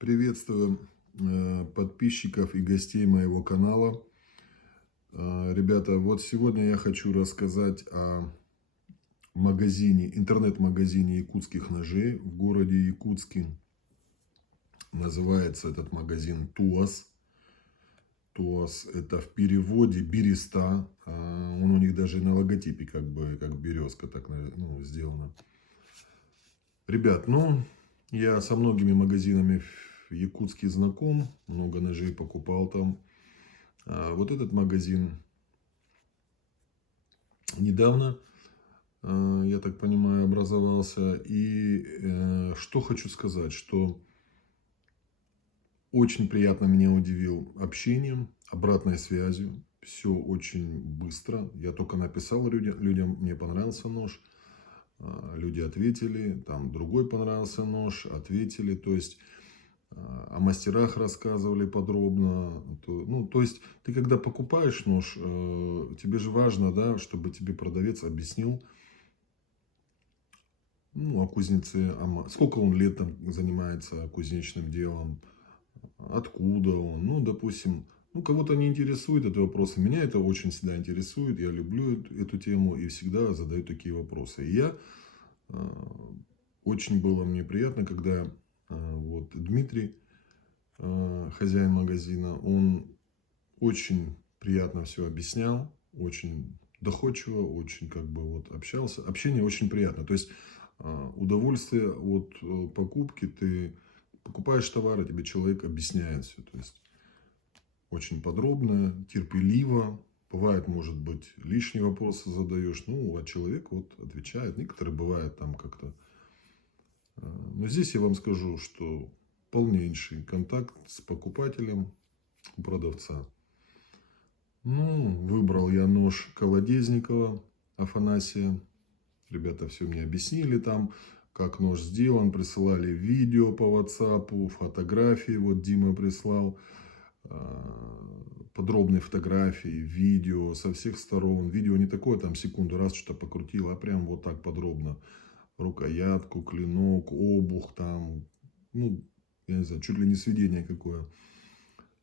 Приветствую подписчиков и гостей моего канала. Ребята, вот сегодня я хочу рассказать о магазине, интернет-магазине якутских ножей в городе Якутске. Называется этот магазин ТУАС. ТУАС — это в переводе береста. Он у них даже на логотипе как березка так сделана. Ребят, я со многими магазинами в Якутске знаком, много ножей покупал там. Вот этот магазин недавно, я так понимаю, образовался. И что хочу сказать, что очень приятно меня удивил общением, обратной связью. Все очень быстро. Я только написал людям, мне понравился нож. Люди ответили, там другой понравился нож, ответили. То есть о мастерах рассказывали подробно. То есть ты когда покупаешь нож, тебе же важно, да, чтобы тебе продавец объяснил, о кузнеце, сколько он лет там занимается кузнечным делом, откуда он, допустим. Кого-то не интересует этот вопрос. Меня это очень всегда интересует. Я люблю эту тему и всегда задаю такие вопросы. И очень было мне приятно, когда вот Дмитрий, хозяин магазина, он очень приятно все объяснял, очень доходчиво, очень общался. Общение очень приятно. То есть удовольствие от покупки. Ты покупаешь товар, и тебе человек объясняет все. То есть очень подробно, терпеливо. Бывает, может быть, лишние вопросы задаешь. А человек отвечает. Некоторые бывают там как-то. Но здесь я вам скажу, что полнейший контакт с покупателем у продавца. Выбрал я нож Колодезникова Афанасия. Ребята все мне объяснили там, как нож сделан. Присылали видео по WhatsApp, фотографии. Вот Дима прислал подробные фотографии, видео со всех сторон. Видео не такое, там секунду раз что-то покрутил, а прям вот так подробно. Рукоятку, клинок, обух там. Я не знаю, чуть ли не сведение какое.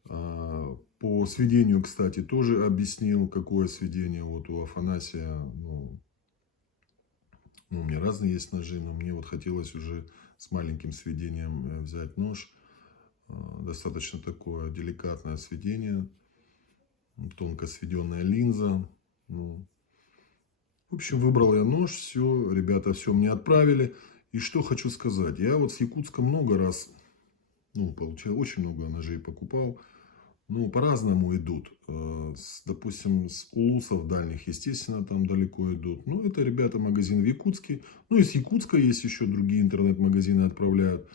По сведению, кстати, тоже объяснил, какое сведение вот у Афанасия. У меня разные есть ножи, но мне хотелось уже с маленьким сведением взять нож. Достаточно такое деликатное сведение. Тонко сведенная линза. В общем, выбрал я нож, все, ребята все мне отправили. И что хочу сказать. Я с Якутска много раз, получил, очень много ножей покупал. По-разному идут. Допустим, с улусов дальних, естественно, там далеко идут. Это, ребята, магазин в Якутске. Из Якутска есть еще другие интернет-магазины отправляют.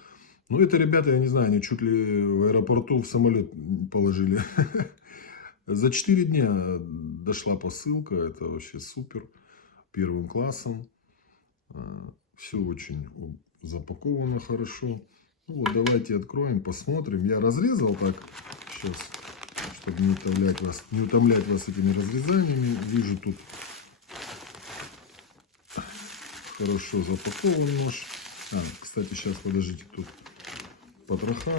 Это, ребята, я не знаю, они чуть ли в аэропорту в самолет положили. За 4 дня дошла посылка. Это вообще супер. Первым классом. Все очень запаковано хорошо. Давайте откроем, посмотрим. Я разрезал так сейчас, чтобы не утомлять вас этими разрезаниями. Вижу, тут хорошо запакован нож. Кстати, сейчас, подождите, тут потроха.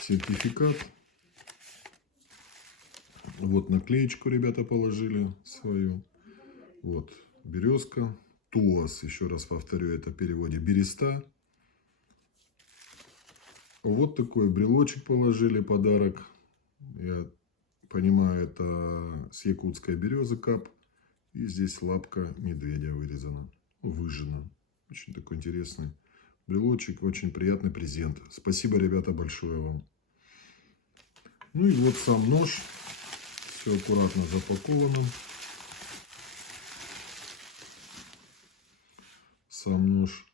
Сертификат. Вот наклеечку ребята положили свою. Вот березка. ТУАС, еще раз повторю, это в переводе береста. Вот такой брелочек положили, подарок. Я понимаю, это с якутской березы кап. И здесь лапка медведя вырезана, выжжена. Очень такой интересный брелочек, очень приятный презент. Спасибо, ребята, большое вам. И вот сам нож. Все аккуратно запаковано. Сам нож.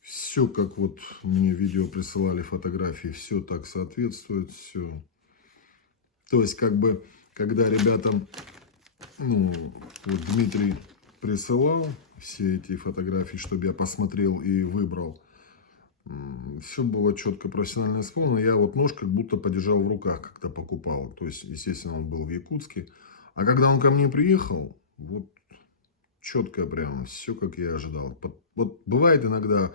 Все, как мне видео присылали, фотографии, все так соответствует, все. То есть, когда ребятам, Дмитрий присылал все эти фотографии, чтобы я посмотрел и выбрал, все было четко, профессионально исполнено. Я нож как будто подержал в руках, когда покупал. То есть, естественно, он был в Якутске. А когда он ко мне приехал, четко прям, все как я ожидал. Вот бывает иногда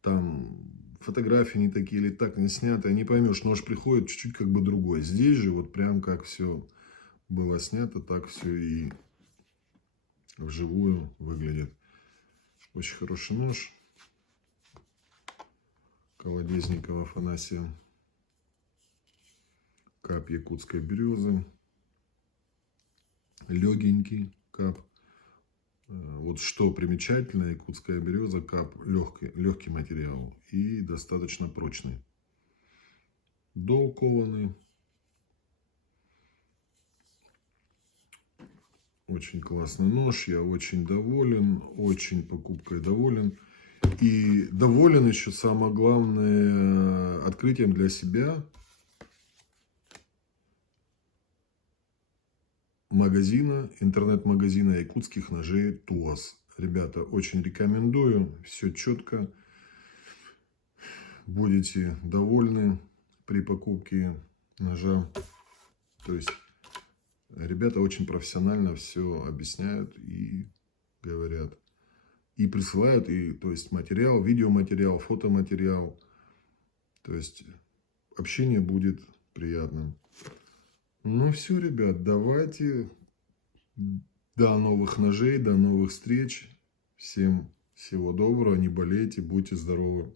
там фотографии не такие или так не сняты, не поймешь, нож приходит чуть-чуть как бы другой. Здесь же вот прям как все было снято, так все и вживую выглядит. Очень хороший нож. Колодезникова Афанасия. Кап якутской березы. Легенький кап. Вот что примечательно, якутская береза, кап легкий материал и достаточно прочный. Дол кованый. Очень классный нож, я очень доволен, очень покупкой доволен. И доволен еще, самое главное, открытием для себя магазина, интернет-магазина якутских ножей ТУАС. Ребята, очень рекомендую, все четко, будете довольны при покупке ножа. То есть ребята очень профессионально все объясняют и говорят. И присылают, и, то есть материал, видеоматериал, фотоматериал. То есть общение будет приятным. Ну все, ребят, давайте. До новых ножей, до новых встреч. Всем всего доброго, не болейте, будьте здоровы.